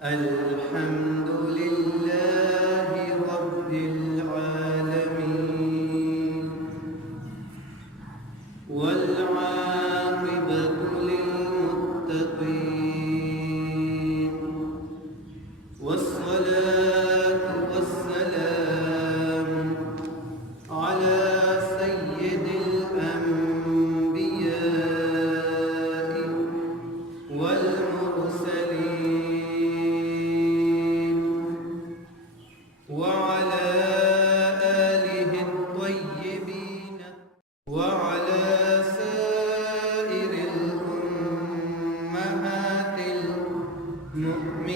الحمد لله رب العالمين والعاقبة للمتقين والصلاة والسلام على سيد الأنبياء والمرسلين وعلى آله الطيبين وعلى سائر الأمهات المؤمنين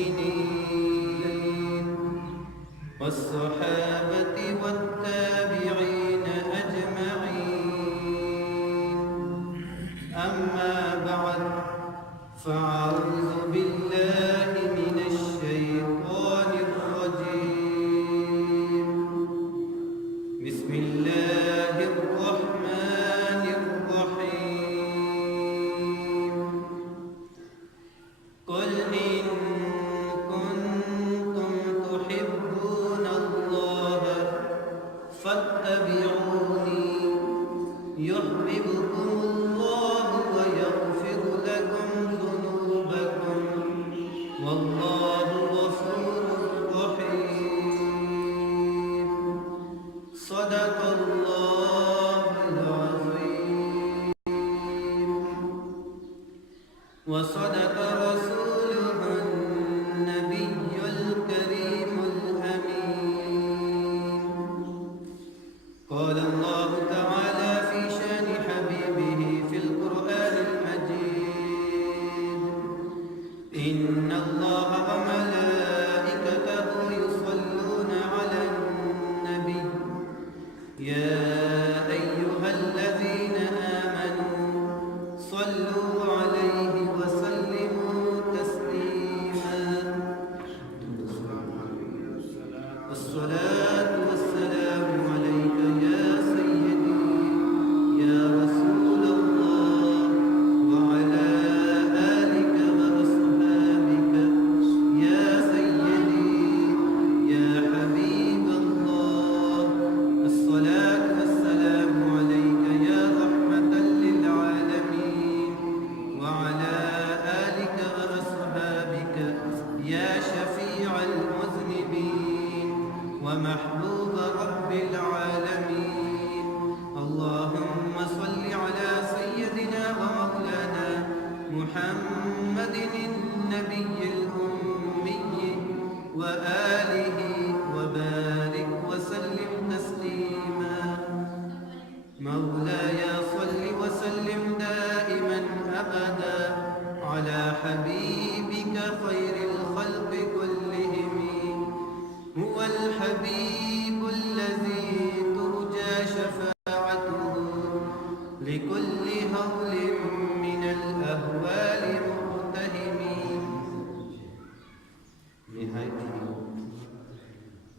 والصحابة والتابعين أجمعين. أما بعد، فأعوذ بالله من الشيطان الرجيم. بسم الله الرحمن الرحيم. قل إن كنتم تحبون الله فاتبعوني يحببكم الله ويغفر لكم ذنوبكم والله غفور رحيم. صدق الله العظيم وصدق رسوله النبي الكريم الأمين. قال الله تعالى في شان حبيبه في القرآن المجيد: إن الله وملائكته يصلون على النبي يا أيها الذين آمنوا صلوا عليه وسلموا تسليما. الصلاة والسلام عليك يا سيدي يا رسول الله وعلى آلك وأصحابك يا سيدي يا حبيب الله. الصلاة والسلام عليك يا رحمة للعالمين وعلى آلك وأصحابك يا شفيع المذنبين ومحبوب رب العالمين. اللهم صل على سيدنا ومولانا محمد النبي الأمي وآله وبارك وسلم تسليما. مولاي صل وسلم دائما أبدا على حبيبك خير الخلق كلهم. هو الحبيب الذي ترجى شفاعته لكل هول من الأهوال مقتهم. نهاية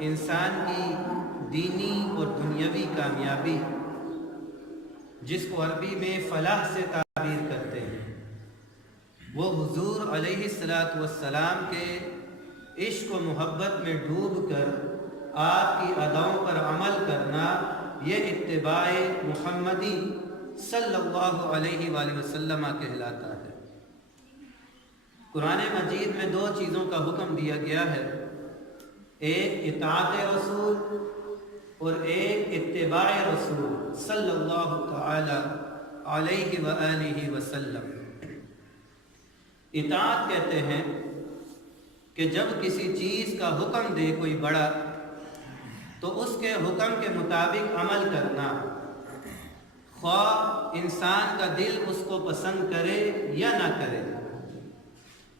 انسان کی دینی اور دنیاوی کامیابی، جس کو عربی میں فلاح سے تعبیر کرتے ہیں، وہ حضور علیہ السلام کے عشق و محبت میں ڈوب کر آپ کی اداؤں پر عمل کرنا، یہ اتباع محمدی صلی اللہ علیہ وآلہ وسلم کہلاتا ہے۔ قرآن مجید میں دو چیزوں کا حکم دیا گیا ہے، ایک اطاعت رسول اور ایک اتباع رسول صلی اللہ تعالی علیہ وآلہ وسلم۔ اطاعت کہتے ہیں کہ جب کسی چیز کا حکم دے کوئی بڑا تو اس کے حکم کے مطابق عمل کرنا، خواہ انسان کا دل اس کو پسند کرے یا نہ کرے،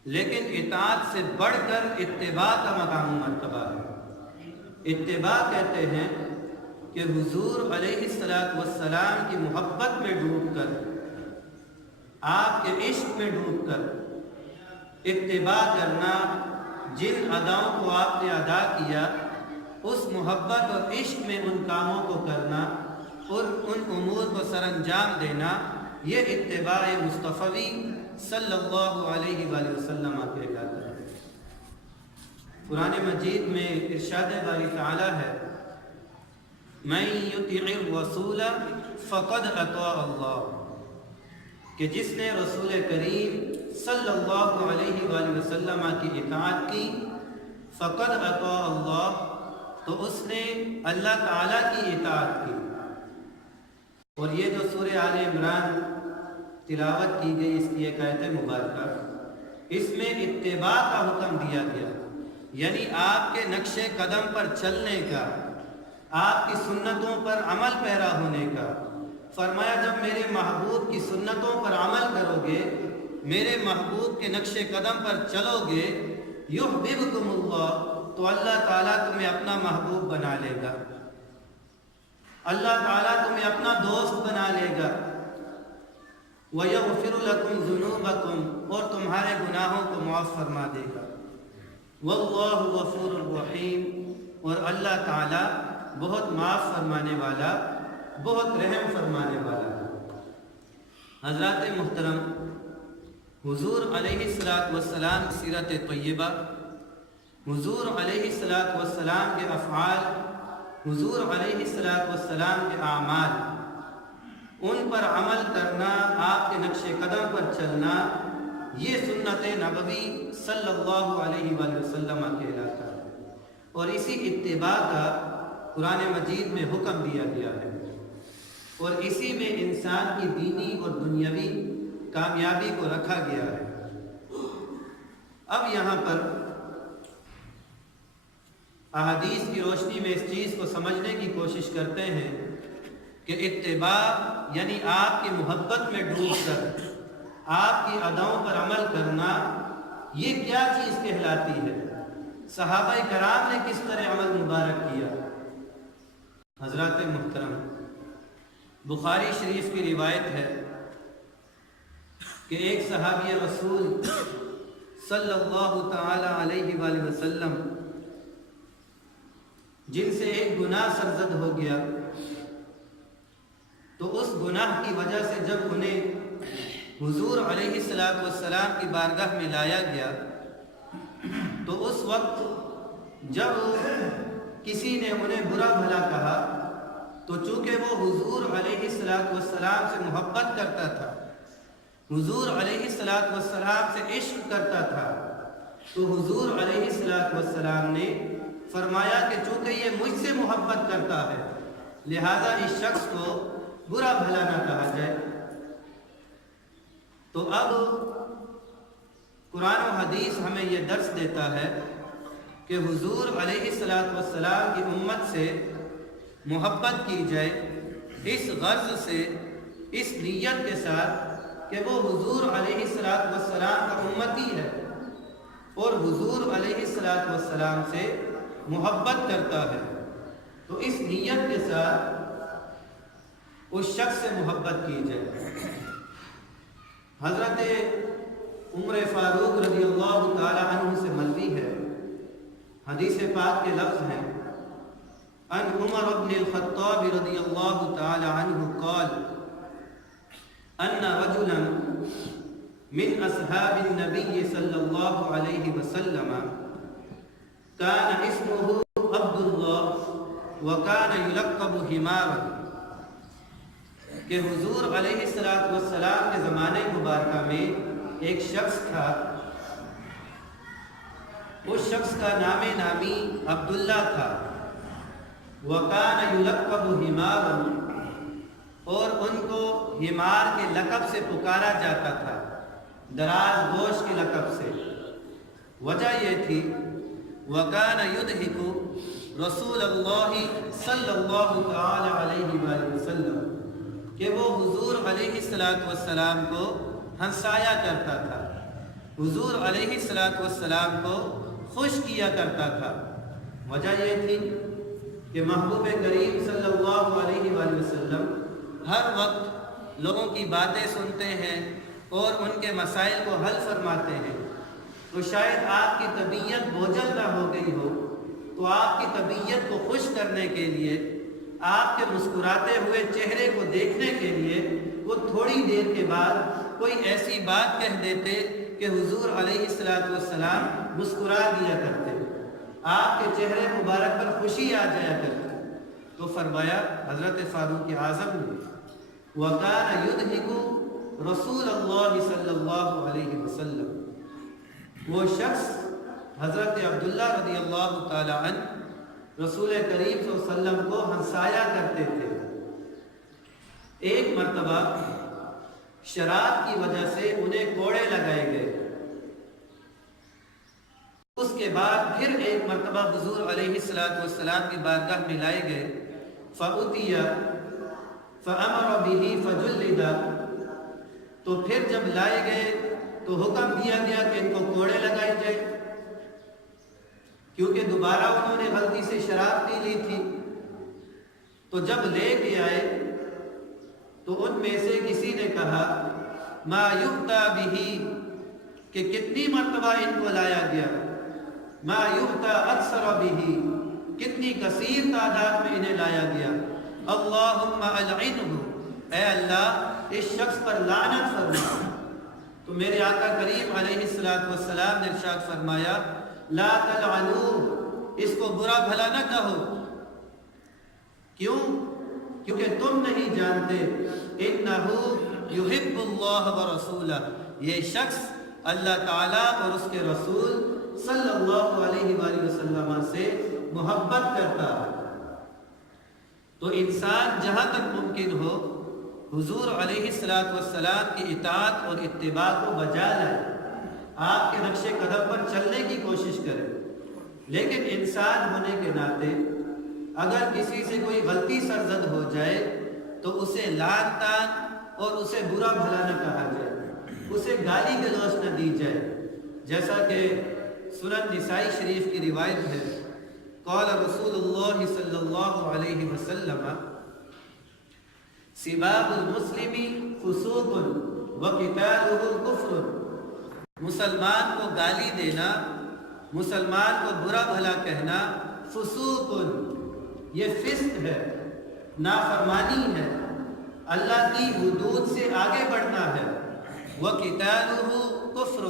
لیکن اطاعت سے بڑھ کر اتباع کا مقام و مرتبہ ہے۔ اتباع کہتے ہیں کہ حضور علیہ السلام کی محبت میں ڈوب کر، آپ کے عشق میں ڈوب کر اتباع کرنا، جن اداؤں کو آپ نے ادا کیا اس محبت اور عشق میں ان کاموں کو کرنا اور ان امور کو سر انجام دینا، یہ اتباع مصطفی صلی اللہ علیہ وآلہ وسلم کہلاتا ہے۔ قرآن مجید میں ارشاد باری تعالی ہے، من یطع الرسول فقد اطاع اللہ، کہ جس نے رسول کریم صلی اللہ علیہ وآلہ وسلم کی اطاعت کی، فقد اطاع اللہ، تو اس نے اللہ تعالیٰ کی اطاعت کی۔ اور یہ جو سورہ آل عمران تلاوت کی گئی، اس کی ایک آیت مبارکہ، اس میں اتباع کا حکم دیا گیا، یعنی آپ کے نقش قدم پر چلنے کا، آپ کی سنتوں پر عمل پیرا ہونے کا۔ فرمایا جب میرے محبوب کی سنتوں پر عمل کرو گے، میرے محبوب کے نقش قدم پر چلو گے، یحببکم اللہ، تو اللہ تعالیٰ تمہیں اپنا محبوب بنا لے گا، اللہ تعالیٰ تمہیں اپنا دوست بنا لے گا، وَيَغْفِرُ لَكُمْ ذُنُوبَكُمْ، اور تمہارے گناہوں کو معاف فرما دے گا، وَاللَّهُ غَفُورٌ رَحِيمٌ، اور اللہ تعالیٰ بہت معاف فرمانے والا، بہت رحم فرمانے والا ہے۔ حضرات محترم، حضور علیہ السلام کی سیرت طیبہ، حضور علیہ السلام کے افعال، حضور علیہ السلام کے اعمال، ان پر عمل کرنا، آپ کے نقش قدم پر چلنا، یہ سنت نبوی صلی اللہ علیہ وآلہ وسلم کہلاتا ہے، اور اسی اتباع کا قرآن مجید میں حکم دیا گیا ہے، اور اسی میں انسان کی دینی اور دنیاوی کامیابی کو رکھا گیا ہے۔ اب یہاں پر احادیث کی روشنی میں اس چیز کو سمجھنے کی کوشش کرتے ہیں کہ اتباع یعنی آپ کی محبت میں ڈوب کر آپ کی اداؤں پر عمل کرنا، یہ کیا چیز کہلاتی ہے؟ صحابہ کرام نے کس طرح عمل مبارک کیا؟ حضرات محترم، بخاری شریف کی روایت ہے کہ ایک صحابی رسول صلی اللہ تعالی علیہ وآلہ وسلم، جن سے ایک گناہ سرزد ہو گیا، تو اس گناہ کی وجہ سے جب انہیں حضور علیہ السلام کی بارگاہ میں لایا گیا، تو اس وقت جب کسی نے انہیں برا بھلا کہا، تو چونکہ وہ حضور علیہ السلام سے محبت کرتا تھا، حضور علیہ السلام سے عشق کرتا تھا، تو حضور علیہ السلام نے فرمایا کہ چونکہ یہ مجھ سے محبت کرتا ہے، لہذا اس شخص کو برا بھلا نہ کہا جائے۔ تو اب قرآن و حدیث ہمیں یہ درس دیتا ہے کہ حضور علیہ السلام کی امت سے محبت کی جائے، اس غرض سے، اس نیت کے ساتھ کہ وہ حضور علیہ السلام کا امتی ہے اور حضور علیہ السلام سے محبت کرتا ہے، تو اس نیت کے ساتھ اس شخص سے محبت کی جائے۔ حضرت عمر فاروق رضی اللہ تعالی عنہ سے مروی ہے، حدیث پاک کے لفظ ہیں عن عمر بن الخطاب رضی اللہ تعالی عنہ قال ان رجلا من اصحاب النبي صلی اللہ علیہ وسلم كان اسمه عبد الله وكان يلقب حمارا، کہ حضور علیہ السلام کے زمانے مبارکہ میں ایک شخص تھا، اس شخص کا نام نامی عبداللہ تھا، وَكَانَ يُلَقَّبُ حِمَارًا، اور ان کو حمار کے لقب سے پکارا جاتا تھا، دراز گوش کے لقب سے۔ وجہ یہ تھی وَكَانَ يُضْحِكُ رسول اللہ صلی اللہ تعالی علیہ وآلہ وسلم، کہ وہ حضور علیہ السلام کو ہنسایا کرتا تھا، حضور علیہ السلام کو خوش کیا کرتا تھا۔ وجہ یہ تھی کہ محبوب کریم صلی اللہ علیہ وآلہ وسلم ہر وقت لوگوں کی باتیں سنتے ہیں اور ان کے مسائل کو حل فرماتے ہیں، تو شاید آپ کی طبیعت بوجھل نہ ہو گئی ہو، تو آپ کی طبیعت کو خوش کرنے کے لیے، آپ کے مسکراتے ہوئے چہرے کو دیکھنے کے لیے وہ تھوڑی دیر کے بعد کوئی ایسی بات کہہ دیتے کہ حضور علیہ السلام مسکرا دیا کرتے، آپ کے چہرے مبارک پر خوشی آ جایا کرتی۔ تو فرمایا حضرت فاروق اعظم نے وَكَانَ يُضْحِكُ رسول اللہ صلی اللہ علیہ وسلم، وہ شخص حضرت عبداللہ رضی اللہ تعالی عنہ رسول کریم صلی اللہ علیہ وسلم کو ہنسایا کرتے تھے۔ ایک مرتبہ شراب کی وجہ سے انہیں کوڑے لگائے گئے، اس کے بعد پھر ایک مرتبہ حضور علیہ السلام کی بارگاہ میں لائے گئے، فَأُتِيَ فَأَمَرَ بِهِ فَجُلِّدَ، تو پھر جب لائے گئے تو حکم دیا گیا کہ ان کو کوڑے لگائے جائے، کیونکہ دوبارہ انہوں نے غلطی سے شراب پی لی تھی۔ تو جب لے کے آئے تو ان میں سے کسی نے کہا مَا يُؤْتَى بِهِ، کہ کتنی مرتبہ ان کو لایا گیا، مَا يُؤْتَى أَكْثَرَ بِهِ، کتنی کثیر تعداد میں انہیں لایا گیا، اللہم العنہ، اے اللہ اس شخص پر لعنت فرما۔ تو میرے آقا کریم علیہ السلام نے ارشاد فرمایا لا تلعنوہ، اس کو برا بھلا نہ کہو، کیوں؟ کیونکہ تم نہیں جانتے انہو یحب اللہ ورسولہ، یہ شخص اللہ تعالیٰ اور اس کے رسول صلی اللہ علیہ وآلہ وسلم سے محبت کرتا ہے۔ تو انسان جہاں تک ممکن ہو حضور علیہ السلام کی اطاعت اور اتباع کو بجا لائے، آپ کے نقش قدم پر چلنے کی کوشش کرے، لیکن انسان ہونے کے ناطے اگر کسی سے کوئی غلطی سرزد ہو جائے تو اسے لعن طعن اور اسے برا بھلا نہ کہا جائے، اسے گالی گلوچ نہ دی جائے، جیسا کہ سنن نسائی شریف کی روایت ہے، قال رسول اللہ صلی اللہ علیہ وسلم سباب المسلم فسوق وقتالہ کفر، مسلمان کو گالی دینا، مسلمان کو برا بھلا کہنا فسوق، یہ فسق ہے، نافرمانی ہے، اللہ کی حدود سے آگے بڑھنا ہے، وقتالہ کفر،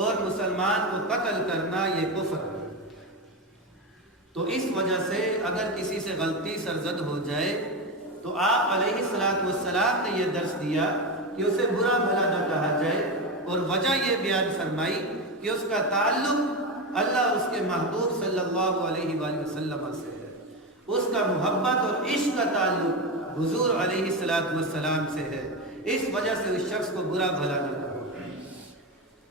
اور مسلمان کو قتل کرنا یہ کفر ہے۔ تو اس وجہ سے اگر کسی سے غلطی سرزد ہو جائے تو آپ علیہ السلام نے یہ درس دیا کہ اسے برا بھلا نہ کہا جائے، اور وجہ یہ بیان فرمائی کہ اس کا تعلق اللہ اس کے محبوب صلی اللہ علیہ وآلہ وسلم سے ہے، اس کا محبت اور عشق کا تعلق حضور علیہ السلام سے ہے، اس وجہ سے اس شخص کو برا بھلا نہ کہا۔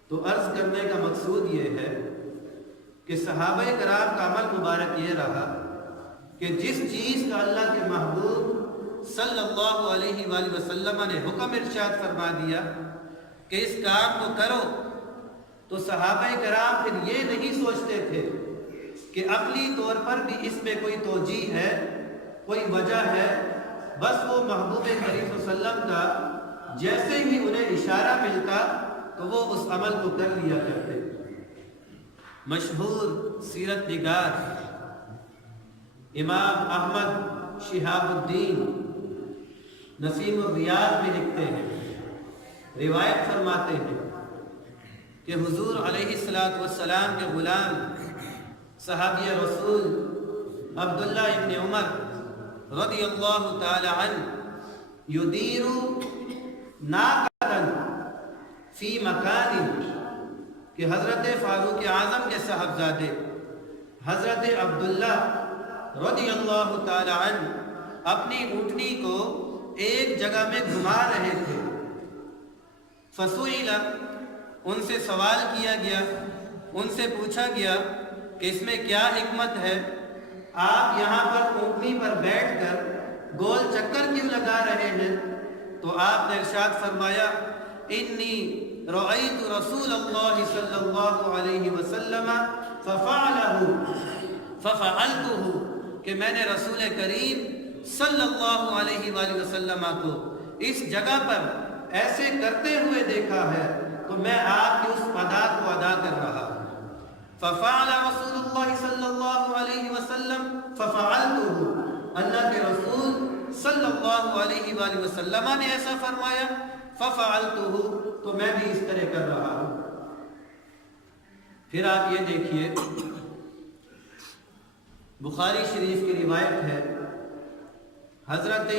تو عرض کرنے کا مقصود یہ ہے کہ صحابہ کرام کا عمل مبارک یہ رہا کہ جس چیز کا اللہ کے محبوب صلی اللہ علیہ وآلہ وسلم نے حکم ارشاد فرما دیا کہ اس کام کو کرو، تو صحابہ کرام پھر یہ نہیں سوچتے تھے کہ عقلی طور پر بھی اس میں کوئی توجیہ ہے، کوئی وجہ ہے، بس وہ محبوب کریم صلی اللہ علیہ وسلم کا جیسے ہی انہیں اشارہ ملتا تو وہ اس عمل کو کر لیا کرتے۔ مشہور سیرت نگار امام احمد شہاب الدین نسیم الریاض میں لکھتے ہیں، روایت فرماتے ہیں کہ حضور علیہ السلام کے غلام صحابی رسول عبداللہ ابن عمر رضی اللہ تعالی عنہ یدیر ناقدا فی مکان، کہ حضرت فاروق اعظم کے صاحبزادے حضرت عبداللہ رضی اللہ تعالی عنہ اپنی اونٹنی کو ایک جگہ میں گھما رہے تھے۔ فسئل، ان سے سوال کیا گیا، ان سے پوچھا گیا کہ اس میں کیا حکمت ہے، آپ یہاں پر اونٹنی پر بیٹھ کر گول چکر کیوں لگا رہے ہیں؟ تو آپ نے ارشاد فرمایا، انی رأیت رسول اللہ صلی اللہ علیہ وسلم ففعلتہ، کہ میں نے رسول کریم صلی اللہ علیہ وآلہ وسلم کو اس جگہ پر ایسے کرتے ہوئے دیکھا ہے، تو میں آپ کی اس ادا کو ادا کر رہا ہوں۔ ففعل رسول اللہ صلی اللہ علیہ وسلم ففعلتہ، اللہ کے رسول صلی اللہ علیہ وآلہ وسلم نے ایسا فرمایا، ففعلتہ، تو میں بھی اس طرح کر رہا ہوں۔ پھر آپ یہ دیکھیے، بخاری شریف کی روایت ہے، حضرت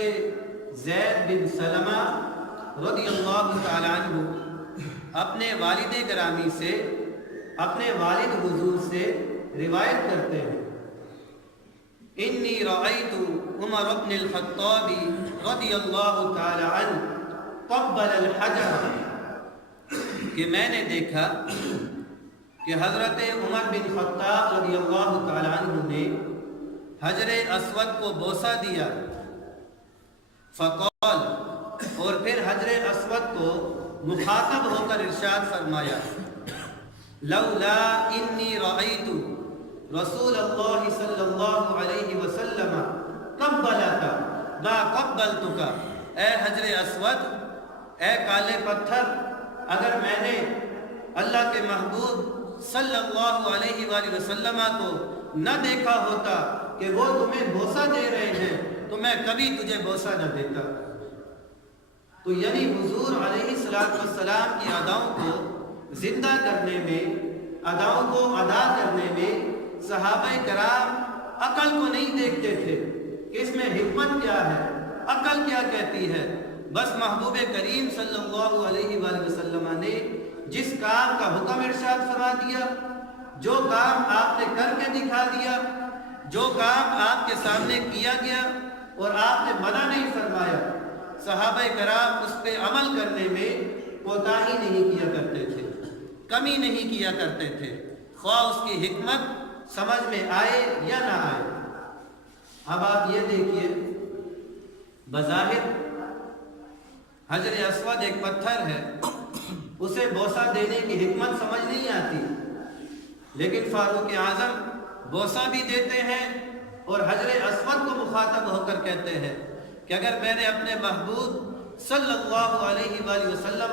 زید بن سلمہ رضی اللہ تعالی عنہ اپنے والد گرامی سے، اپنے والد حضور سے روایت کرتے ہیں، انی رأیت عمر بن الخطاب رضی اللہ تعالی عنہ قبل الحجر، کہ میں نے دیکھا کہ حضرت عمر بن خطاب رضی اللہ تعالی عنہ نے حجر اسود کو بوسہ دیا۔ فقال، اور پھر حجر اسود کو مخاطب ہو کر ارشاد فرمایا، لولا انی رأیت رسول اللہ صلی اللہ علیہ وسلم قبلک ما قبلتک، اے حجر اسود، اے کالے پتھر، اگر میں نے اللہ کے محبوب صلی اللہ علیہ وآلہ وسلم کو نہ دیکھا ہوتا کہ وہ تمہیں بوسہ دے رہے ہیں تو میں کبھی تجھے بوسہ نہ دیتا۔ تو یعنی حضور علیہ السلام کی اداؤں کو زندہ کرنے میں، اداؤں کو ادا کرنے میں صحابہ کرام عقل کو نہیں دیکھتے تھے کہ اس میں حکمت کیا ہے، عقل کیا کہتی ہے۔ بس محبوب کریم صلی اللہ علیہ وآلہ وسلم نے جس کام کا حکم ارشاد فرما دیا، جو کام آپ نے کر کے دکھا دیا، جو کام آپ کے سامنے کیا گیا اور آپ نے منع نہیں فرمایا، صحابہ کرام اس پہ عمل کرنے میں کوتاہی نہیں کیا کرتے تھے، کمی نہیں کیا کرتے تھے، خواہ اس کی حکمت سمجھ میں آئے یا نہ آئے۔ اب آپ یہ دیکھیے، بظاہر حجر اسود ایک پتھر ہے، اسے بوسہ دینے کی حکمت سمجھ نہیں آتی، لیکن فاروق اعظم بوسہ بھی دیتے ہیں اور حجر اسود کو مخاطب ہو کر کہتے ہیں کہ اگر میں نے اپنے محبوب صلی اللہ علیہ وآلہ وسلم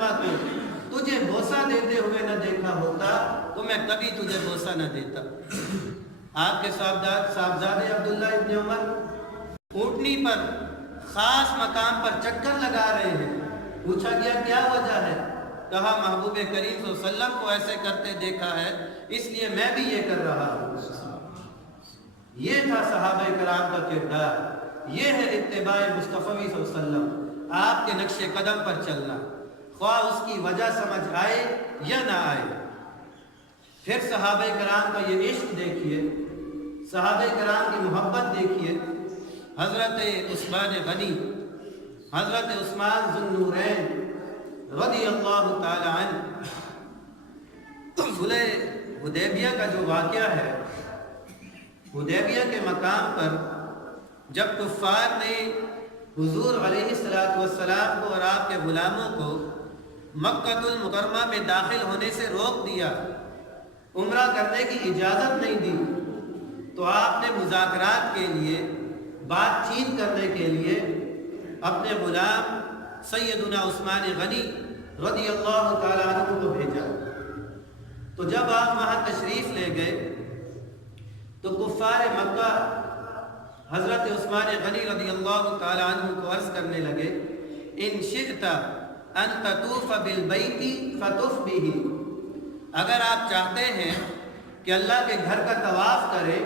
کو تجھے بوسہ دیتے ہوئے نہ دیکھا ہوتا تو میں کبھی تجھے بوسہ نہ دیتا۔ آپ کے صاحبزادے عبداللہ ابن عمر اونٹنی پر خاص مقام پر چکر لگا رہے ہیں، پوچھا گیا کیا وجہ ہے؟ کہا محبوب کریم صلی اللہ علیہ وسلم کو ایسے کرتے دیکھا ہے، اس لیے میں بھی یہ کر رہا ہوں۔ یہ تھا صحابہ کرام کا کردار، یہ ہے اتباع مصطفی صلی اللہ علیہ وسلم، آپ کے نقش قدم پر چلنا، خواہ اس کی وجہ سمجھ آئے یا نہ آئے۔ پھر صحابہ کرام کا یہ عشق دیکھیے، صحابہ کرام کی محبت دیکھیے۔ حضرت عثمان غنی، حضرت عثمان ذو النورین رضی اللہ تعالی عنہ، صلح حدیبیہ کا جو واقعہ ہے، حدیبیہ کے مقام پر جب کفار نے حضور علیہ السلام کو اور آپ کے غلاموں کو مکہ المکرمہ میں داخل ہونے سے روک دیا، عمرہ کرنے کی اجازت نہیں دی، تو آپ نے مذاکرات کے لیے، بات چیت کرنے کے لیے اپنے غلام سیدنا عثمان غنی رضی اللہ تعالیٰ عنہ کو بھیجا۔ تو جب آپ وہاں تشریف لے گئے تو کفار مکہ حضرت عثمان غنی رضی اللہ تعالی عنہ کو عرض کرنے لگے ان شئت ان تطوف بالبیت فطف به، اگر آپ چاہتے ہیں کہ اللہ کے گھر کا طواف کرے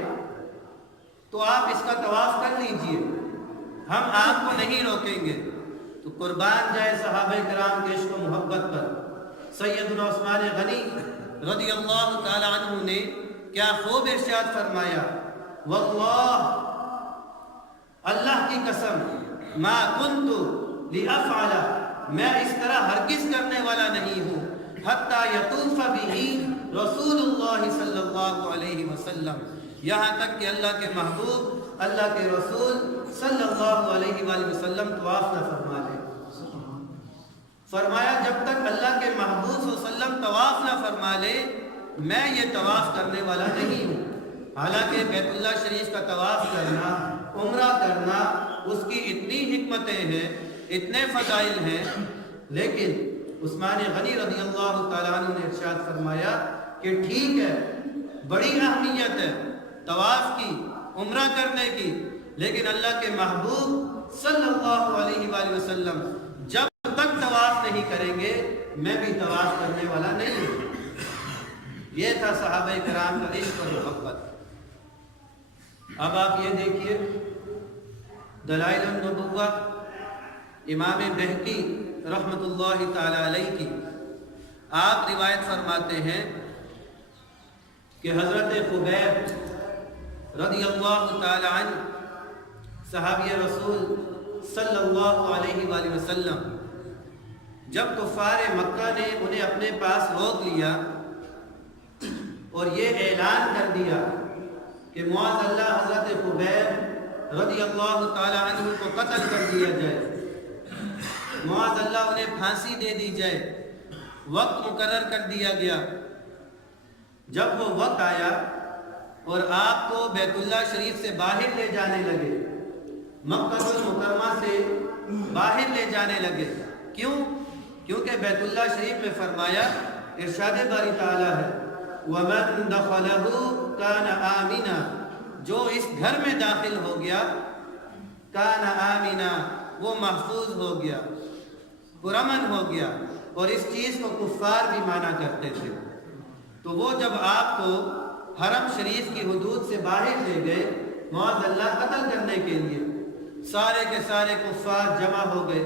تو آپ اس کا طواف کر لیجئے، ہم آپ کو نہیں روکیں گے۔ تو قربان جائے صحابہ کرام کے عشق و محبت پر، سیدنا عثمان غنی رضی اللہ تعالی عنہ نے کیا خوب ارشاد فرمایا، واللہ، اللہ کی قسم، ما کنت لافعل، میں اس طرح ہرگز کرنے والا نہیں ہوں، حتی یطوف به رسول اللہ صلی اللہ علیہ وسلم، یہاں تک کہ اللہ کے محبوب، اللہ کے رسول صلی اللہ علیہ وآلہ وسلم طواف نہ فرما لے۔ فرمایا جب تک اللہ کے محبوب صلی اللہ علیہ وسلم طواف نہ فرما لے میں یہ طواف کرنے والا نہیں ہوں۔ حالانکہ بیت اللہ شریف کا طواف کرنا، عمرہ کرنا، اس کی اتنی حکمتیں ہیں، اتنے فضائل ہیں، لیکن عثمان غنی رضی اللہ تعالیٰ عنہ نے ارشاد فرمایا کہ ٹھیک ہے، بڑی اہمیت ہے طواف کی، عمرہ کرنے کی، لیکن اللہ کے محبوب صلی اللہ علیہ وآلہ وسلم جب تک طواف نہیں کریں گے میں بھی طواف کرنے والا نہیں ہوں۔ یہ تھا صحابہ کرام کا عشق اور محبت۔ اب آپ یہ دیکھیے دلائل النبوہ امام بہقی رحمۃ اللہ تعالی علیہ کی، آپ روایت فرماتے ہیں کہ حضرت خبیب رضی اللہ تعالی عنہ صحابی رسول صلی اللہ علیہ وآلہ وسلم جب کفار مکہ نے انہیں اپنے پاس روک لیا اور یہ اعلان کر دیا کہ معاذ اللہ حضرت خبیب رضی اللہ تعالی عنہ کو قتل کر دیا جائے، معاذ اللہ انہیں پھانسی دے دی جائے، وقت مقرر کر دیا گیا۔ جب وہ وقت آیا اور آپ کو بیت اللہ شریف سے باہر لے جانے لگے، مکہ المکرمہ سے باہر لے جانے لگے، کیوں؟ کیونکہ بیت اللہ شریف میں فرمایا، ارشاد باری تعالیٰ ہے وَمَن دَخَلَهُ كَانَ آمِنًا، جو اس گھر میں داخل ہو گیا، كَانَ آمِنًا، وہ محفوظ ہو گیا، پرامن ہو گیا۔ اور اس چیز کو کفار بھی مانا کرتے تھے۔ تو وہ جب آپ کو حرم شریف کی حدود سے باہر لے گئے معاذ اللہ قتل کرنے کے لیے، سارے کے سارے کفار جمع ہو گئے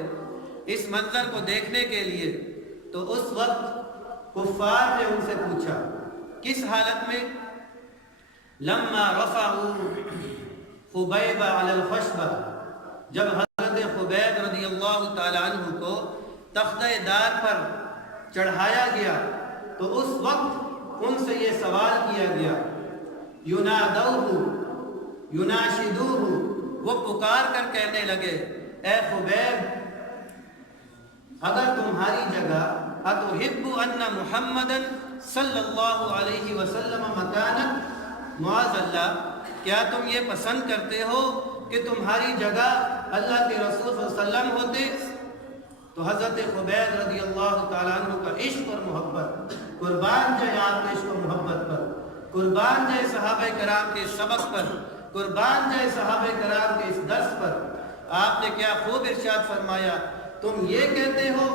اس منظر کو دیکھنے کے لیے۔ تو اس وقت کفار نے ان سے پوچھا، کس حالت میں؟ لما رفعوا خبیب علی الخشبہ، جب حضرت خبیب رضی اللہ تعالی عنہ کو تختہ دار پر چڑھایا گیا تو اس وقت ان سے یہ سوال کیا گیا، ینادوہ یناشدوہ، وہ پکار کر کہنے لگے، اے خبیب اگر تمہاری جگہ اتحب ان محمدًا صلی اللہ علیہ وسلم مکانک، معاذ اللہ کیا تم یہ پسند کرتے ہو کہ تمہاری جگہ اللہ کے رسول صلی اللہ علیہ وسلم ہوتے؟ تو حضرت خبیب رضی اللہ تعالیٰ عنہ کا عشق اور محبت، قربان جائے آپ کے عشق و محبت پر، قربان جائے صحابہ کرام کے سبق پر، قربان جائے صحابہ کرام کے اس درس پر، آپ نے کیا خوب ارشاد فرمایا، تم یہ کہتے ہو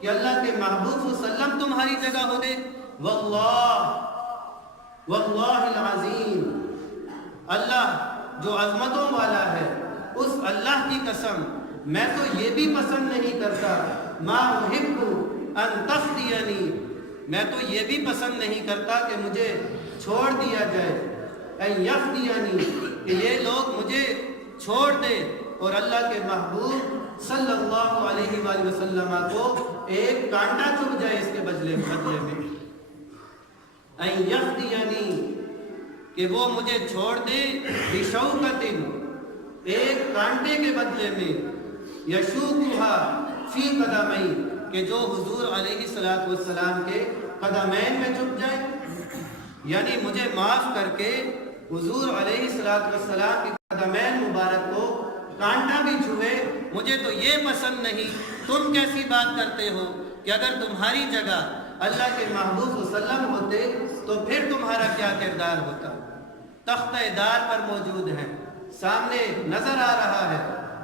کہ اللہ کے محبوب صلی اللہ علیہ وسلم تمہاری جگہ ہوتے؟ واللہ العظیم، اللہ جو عظمتوں والا ہے، اس اللہ کی قسم میں تو یہ بھی پسند نہیں کرتا، ما احب ان تفدینی، میں تو یہ بھی پسند نہیں کرتا کہ مجھے چھوڑ دیا جائے، ان یفدینی، کہ یہ لوگ مجھے چھوڑ دے اور اللہ کے محبوب صلی اللہ علیہ وآلہ وسلم کو ایک کانٹا چبھ جائے اس کے بدلے میں، ان یفدینی، کہ وہ مجھے چھوڑ دے، بشوکۃ، ایک کانٹے کے بدلے میں، یشوکھا فی قدمی، کہ جو حضور علیہ السلام کے قدمین میں چپ جائے، یعنی مجھے معاف کر کے حضور علیہ السلام کے قدمین مبارک کو کانٹا بھی چھوئے، مجھے تو یہ پسند نہیں۔ تم کیسی بات کرتے ہو کہ اگر تمہاری جگہ اللہ کے محبوب صلی اللہ علیہ وسلم ہوتے تو پھر تمہارا کیا کردار ہوتا؟ تختہ دار پر موجود ہیں، سامنے نظر آ رہا ہے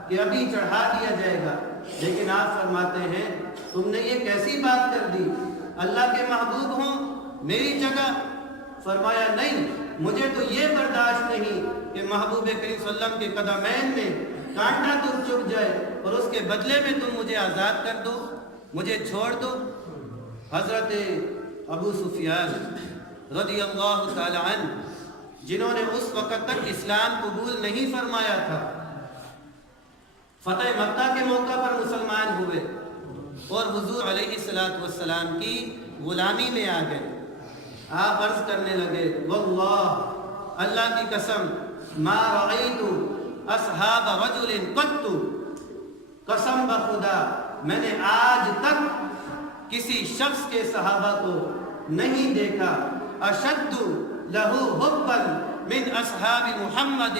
کہ ابھی چڑھا دیا جائے گا، لیکن آپ فرماتے ہیں تم نے یہ کیسی بات کر دی، اللہ کے محبوب ہوں میری جگہ؟ فرمایا نہیں، مجھے تو یہ برداشت نہیں کہ محبوب کریم صلی اللہ علیہ وسلم کے قدمین میں کانٹا تو چبھ جائے اور اس کے بدلے میں تم مجھے آزاد کر دو، مجھے چھوڑ دو۔ حضرت ابو سفیان رضی اللہ تعالی عنہ، جنہوں نے اس وقت تک اسلام قبول نہیں فرمایا تھا، فتح مکہ کے موقع پر مسلمان ہوئے اور حضور علیہ السلام کی غلامی میں آ گئے۔ آپ عرض کرنے لگے واللہ، اللہ کی قسم، ما رأیت اصحاب رجل قط، قسم بخدا میں نے آج تک کسی شخص کے صحابہ کو نہیں دیکھا اشد لہو حبا من اصحاب محمد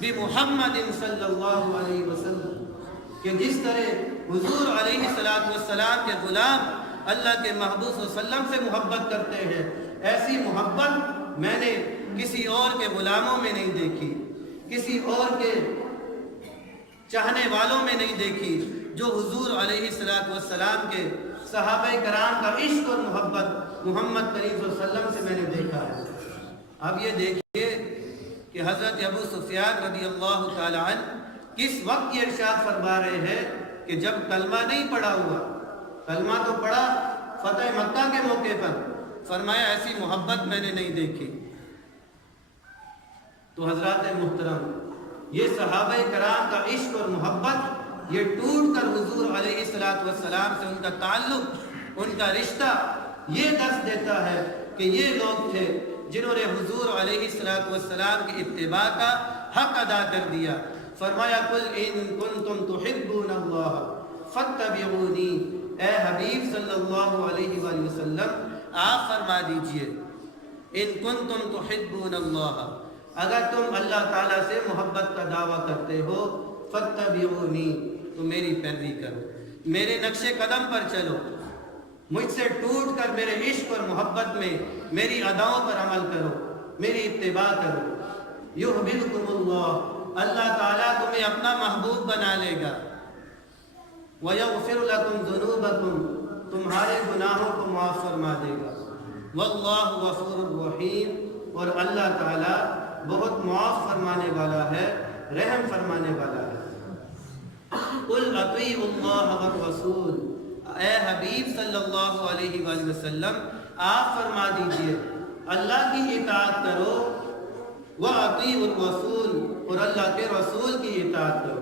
بمحمد صلی اللہ علیہ وسلم، کہ جس طرح حضور علیہ السلام کے غلام اللہ کے محبوب صلی اللہ علیہ وسلم سے محبت کرتے ہیں، ایسی محبت میں نے کسی اور کے غلاموں میں نہیں دیکھی، کسی اور کے چاہنے والوں میں نہیں دیکھی، جو حضور علیہ السلام کے صحابہ کرام کا عشق اور محبت محمد کریم صلی اللہ علیہ وسلم سے میں نے دیکھا ہے۔ اب یہ دیکھیے کہ حضرت ابو سفیان رضی اللہ تعالی عنہ کس وقت یہ ارشاد فرما رہے ہیں کہ جب کلمہ نہیں پڑھا ہوا، کلمہ تو پڑھا فتح مکہ کے موقع پر، فرمایا ایسی محبت میں نے نہیں دیکھی۔ تو حضرات محترم، یہ صحابہ کرام کا عشق اور محبت یہ ٹوٹ کر حضور علیہ السلام سے ان کا تعلق، ان کا رشتہ یہ درس دیتا ہے کہ یہ لوگ تھے جنہوں نے حضور علیہ السلام کی اتباع کا حق ادا کر دیا۔ فرمایا قل ان کنتم تحبون اللہ فاتبعونی، اے حبیب صلی اللہ علیہ وآلہ وسلم آپ فرما دیجئے ان کنتم تحبون اللہ، اگر تم اللہ تعالیٰ سے محبت کا دعویٰ کرتے ہو، فاتبعونی تو میری پیروی کرو، میرے نقش قدم پر چلو، مجھ سے ٹوٹ کر میرے عشق اور محبت میں میری اداؤں پر عمل کرو، میری اتباع کرو۔ یحببکم اللہ، اللہ تعالیٰ تمہیں اپنا محبوب بنا لے گا۔ وَيَغْفِرْ لَكُمْ ذُنُوبَكُمْ، تمہارے گناہوں کو معاف فرما دے گا۔ وَاللَّهُ غَفُورٌ رَحِيمٌ، اور اللہ تعالیٰ بہت معاف فرمانے والا ہے، رحم فرمانے والا ہے۔ قُلْ أَطِیعُوا اللَّهَ وَالرَّسُولَ، اے حبیب صلی اللہ علیہ وآلہ وسلم آپ فرما دیجئے اللہ کی اطاعت کرو، وَأَطِیعُوا الرَّسُولَ، اور اللہ کے رسول کی اطاعت کرو۔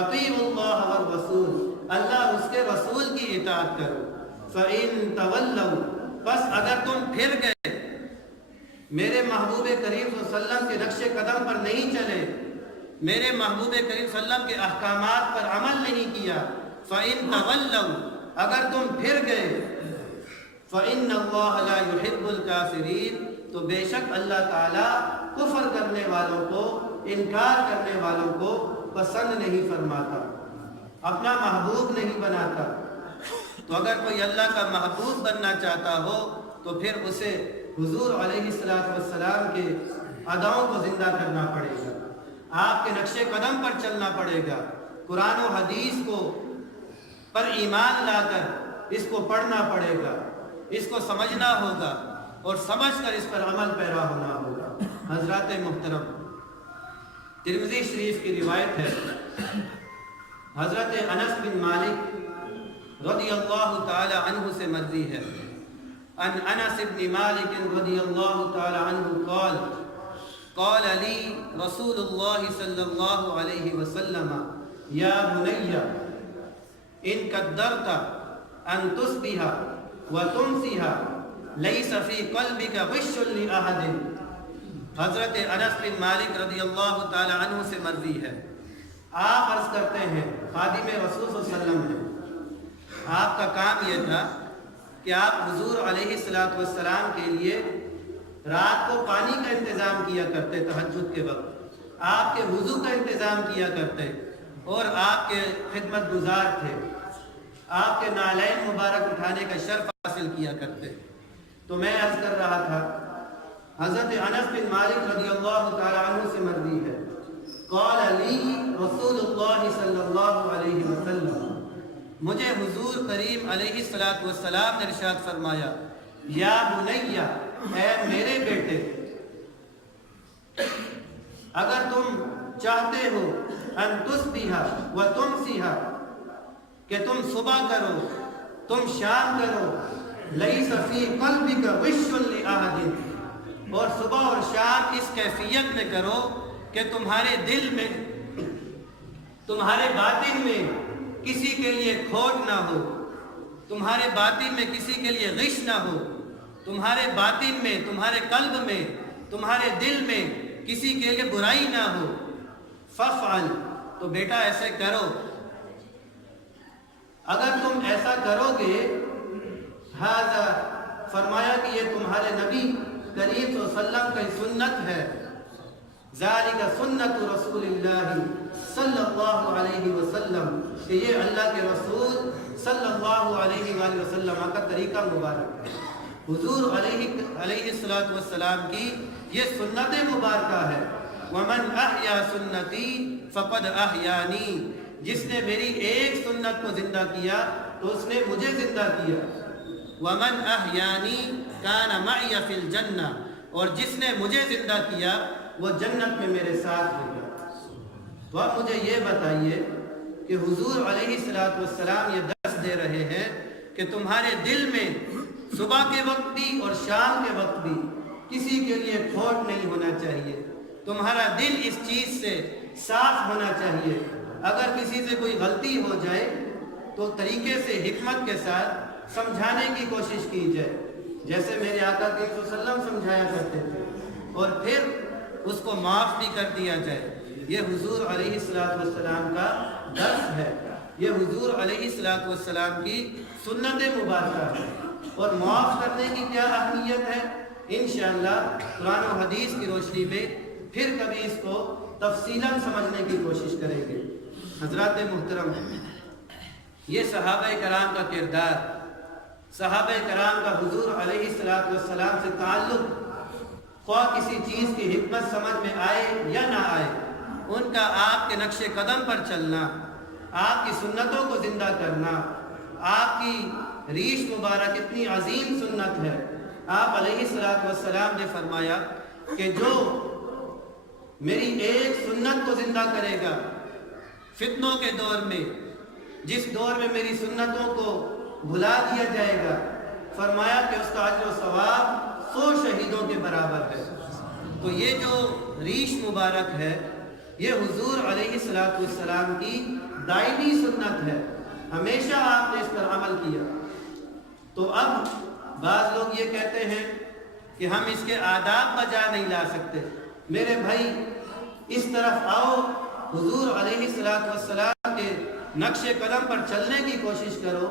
اطیعوا اللہ والرسول، اللہ اس کے رسول کی اطاعت کرو۔ فَإِن تَوَلَّوْا، بس اگر تم پھر گئے، میرے محبوب کریم صلی اللہ علیہ وسلم کے نقش قدم پر نہیں چلے، میرے محبوب کریم صلی اللہ علیہ وسلم کے احکامات پر عمل نہیں کیا، فَإِن تَوَلَّوْا، اگر تم پھر گئے، فَإِنَّ اللَّهَ لَا يُحِبُّ الْكَافِرِينَ، تو بے شک اللہ تعالیٰ کفر کرنے والوں کو، انکار کرنے والوں کو پسند نہیں فرماتا، اپنا محبوب نہیں بناتا۔ تو اگر کوئی اللہ کا محبوب بننا چاہتا ہو تو پھر اسے حضور علیہ السلام کے اداؤں کو زندہ کرنا پڑے گا، آپ کے نقش قدم پر چلنا پڑے گا، قرآن و حدیث کو پر ایمان لا کر اس کو پڑھنا پڑے گا، اس کو سمجھنا ہوگا اور سمجھ کر اس پر عمل پیرا ہونا ہوگا۔ حضرات محترم، ترمذی شریف کی روایت ہے، حضرت انس بن مالک رضی اللہ تعالی عنہ سے مروی ہے، ان انس بن مالک رضی اللہ تعالی عنہ قال قال لی رسول اللہ صلی اللہ علیہ وسلم یا بنی ان قدرت ان تصبح وتمسیح لیس فی قلبک غش لأحد۔ حضرت انس بن مالک رضی اللہ تعالی عنہ سے مروی ہے، آپ عرض کرتے ہیں خادم رسول صلی اللہ علیہ وسلم نے، آپ کا کام یہ تھا کہ آپ حضور علیہ السلام کے لیے رات کو پانی کا انتظام کیا کرتے، تہجد کے وقت آپ کے وضو کا انتظام کیا کرتے، اور آپ کے خدمت گزار تھے، آپ کے نالین مبارک اٹھانے کا شرف حاصل کیا کرتے۔ تو میں عرض کر رہا تھا، حضرت انس بن مالک رضی اللہ تعالی عنہ سے مروی ہے، قال لی رسول اللہ صلی اللہ علیہ وسلم، مجھے حضور کریم علیہ السلام نے ارشاد فرمایا، یا بنیا، اے میرے بیٹے، اگر تم چاہتے ہو ان تصبح و تمسیہ، کہ تم صبح کرو تم شام کرو، لیس فی قلبک غش لأحد، اور صبح اور شام اس کیفیت میں کرو کہ تمہارے دل میں، تمہارے باطن میں کسی کے لیے کھوٹ نہ ہو، تمہارے باطن میں کسی کے لیے غش نہ ہو، تمہارے باطن میں، تمہارے قلب میں، تمہارے دل میں کسی کے لیے برائی نہ ہو، فافعل، تو بیٹا ایسے کرو، اگر تم ایسا کرو گے، ھذا، فرمایا کہ یہ تمہارے نبی کریم صلی اللہ علیہ وسلم کی سنت ہے، ذالک سنت رسول اللہ صلی اللہ علیہ وسلم، کہ یہ اللہ کے رسول صلی اللہ علیہ وآلہ وسلم کا طریقہ مبارک ہے، حضور علیہ السلام کی یہ سنت مبارکہ ہے، ومن احیا سنتی فقد احیانی، جس نے میری ایک سنت کو زندہ کیا تو اس نے مجھے زندہ کیا، ومن احیانی کان معی فی الجنہ، اور جس نے مجھے زندہ کیا وہ جنت میں میرے ساتھ ہوگا۔ تو اب مجھے یہ بتائیے کہ حضور علیہ السلام یہ درس دے رہے ہیں کہ تمہارے دل میں صبح کے وقت بھی اور شام کے وقت بھی کسی کے لیے کھوٹ نہیں ہونا چاہیے، تمہارا دل اس چیز سے صاف ہونا چاہیے، اگر کسی سے کوئی غلطی ہو جائے تو طریقے سے حکمت کے ساتھ سمجھانے کی کوشش کی جائے، جیسے میرے آقا صلی اللہ علیہ وسلم سمجھایا کرتے تھے، اور پھر اس کو معاف بھی کر دیا جائے۔ یہ حضور علیہ السلام کا درس ہے، یہ حضور علیہ السلام کی سنت مبارکہ ہے، اور معاف کرنے کی کیا اہمیت ہے انشاءاللہ قرآن و حدیث کی روشنی میں پھر کبھی اس کو تفصیلاً سمجھنے کی کوشش کریں گے۔ حضرات محترم، یہ صحابہ کرام کا کردار، صحابہ کرام کا حضور علیہ السلام سے تعلق، خواہ کسی چیز کی حکمت سمجھ میں آئے یا نہ آئے، ان کا آپ کے نقش قدم پر چلنا، آپ کی سنتوں کو زندہ کرنا، آپ کی ریش مبارک اتنی عظیم سنت ہے۔ آپ علیہ السلام نے فرمایا کہ جو میری ایک سنت کو زندہ کرے گا فتنوں کے دور میں، جس دور میں میری سنتوں کو بھلا دیا جائے گا، فرمایا کہ اس کا اجر و ثواب 100 شہیدوں کے برابر ہے۔ تو یہ جو ریش مبارک ہے یہ حضور علیہ السلام کی دائمی سنت ہے، ہمیشہ آپ نے اس پر عمل کیا۔ تو اب بعض لوگ یہ کہتے ہیں کہ ہم اس کے آداب بجا نہیں لا سکتے۔ میرے بھائی، اس طرف آؤ، حضور علیہ السلام کے نقش قدم پر چلنے کی کوشش کرو،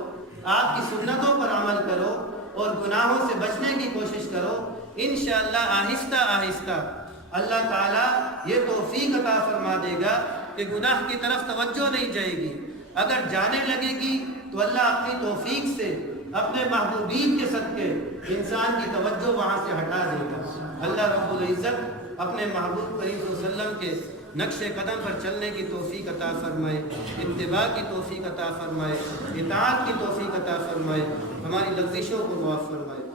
آپ کی سنتوں پر عمل کرو اور گناہوں سے بچنے کی کوشش کرو، انشاءاللہ آہستہ آہستہ اللہ تعالیٰ یہ توفیق عطا فرما دے گا کہ گناہ کی طرف توجہ نہیں جائے گی، اگر جانے لگے گی تو اللہ اپنی توفیق سے، اپنے محبوبین کے صدقے انسان کی توجہ وہاں سے ہٹا دے گا۔ اللہ رب العزت اپنے محبوب کریم صلی اللہ علیہ وسلم کے نقش قدم پر چلنے کی توفیق عطا فرمائے، اتباع کی توفیق عطا فرمائے، اطاعت کی توفیق عطا فرمائے، ہماری لغزشوں کو معاف فرمائے۔